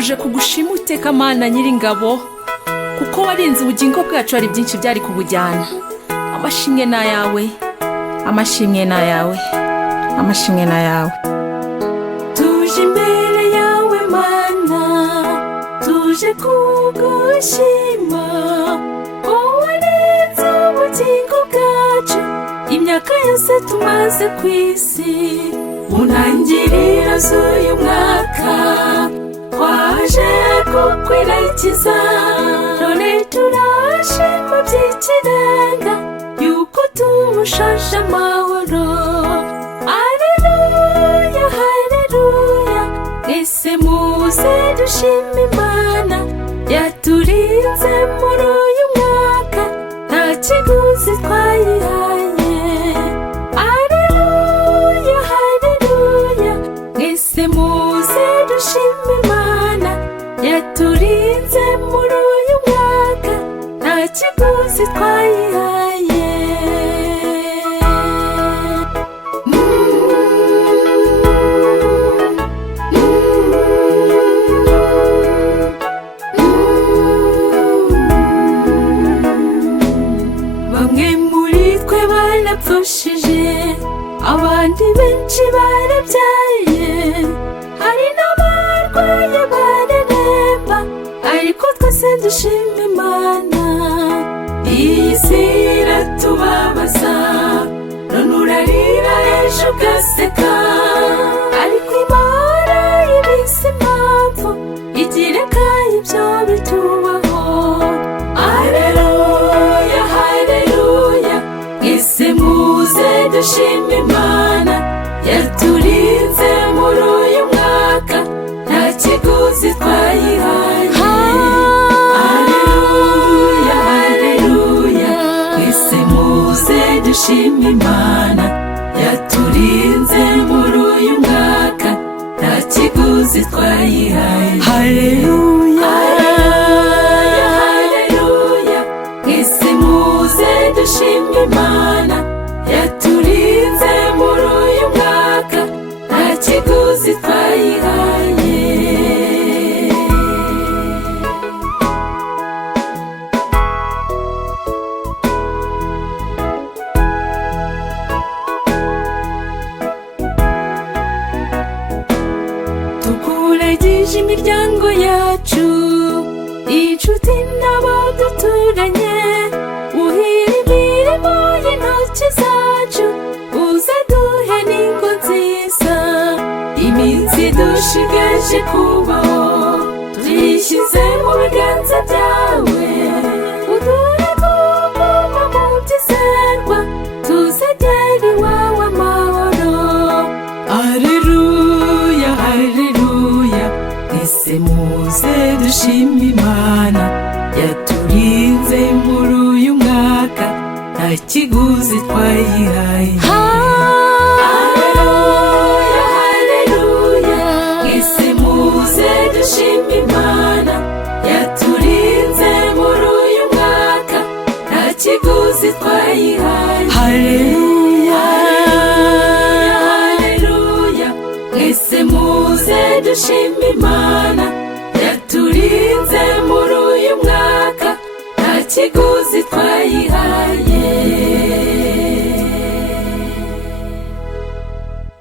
tuje kugushima uteka Mana nyiringabo, kuko warinze ubugingo bwacu hari byinshi byari kubujyana. Amashimwe na yawe, amashimwe na yawe, amashimwe na yawe. Tuje imbere yawe Mana, tuje kugushima, ko warinze ubugingo bwacu imyaka yose tumaze ku isi. Mu ntangiriro z'uyu mwaka twaje kukwiragiza, none turashima by'ikirenga yuko tumushaje amahoro. Haleluya, haleluya, ese muze dushime Imana yaturinze muri uyu mwaka, nta kiguzi twayihaye. Haleluya, haleluya, ese muze dushime Imana yaturinze muri uyu mwaka, nta kiguzi twayihaye. Bamwe muri twe barapfushije, abandi benshi barabyaye, hari n'abarwaye bararemba, ariko twese dushime Imana. Iyisi iratubabaza, none urarira ejo ugaseka, ariko Imana ibise impamvu igireka ibyo bitubaho. Haleluya, haleluya, ese muze dushime Imana yaturinze muri uyu mwaka, nta kiguzi twayihaye. Haleluya, haleluya, ese muze dushime Imana yaturinze muri uyu mwaka, nta kiguzi twayihaye. Haleluya, haleluya, ese muze dushime Imana yaturinze muri uyu mwaka, nta kiguzi twayihaye. Tukuragije imiryango yacu, inshuti n'abo duturanye, uhira imirimo y'intoki zacu, uze duhe n'ingo nziza. Iminsi dushigaje kubaho tuyishyize mu biganza byawe, uduhe kuguma mu byizerwa, tuzagere iwawe amahoro. Haleluya, haleluya, ese muze dushime Imana yaturinze muri uyu mwaka, nta kiguzi twayihaye. Haleluya, haleluya, ese muze dushime Imana yaturinze muri uyu mwaka, nta kiguzi twayihaye. Haleluya, haleluya, ese muze dushime Imana